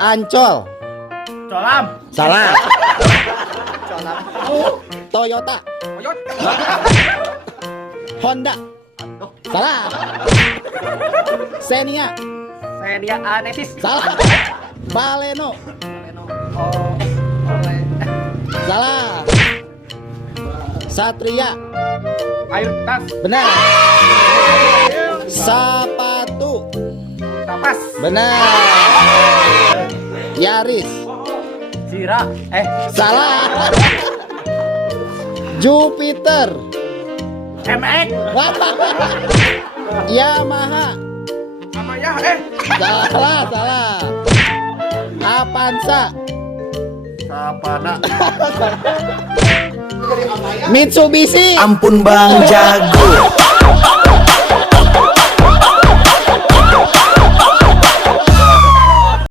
Ancol. Colam. Salah. Toyota. Honda. Salah. Xenia. Xenia Anesis. Salah. Baleno. Salah. Satria. Air tas. Benar. Sepatu. Tapas. Benar. Yaris. Zira. Salah. Jupiter. MX. Yamaha. Amaya. Salah. Avanza. Sapana. Mitsubishi. Ampun Bang Jago.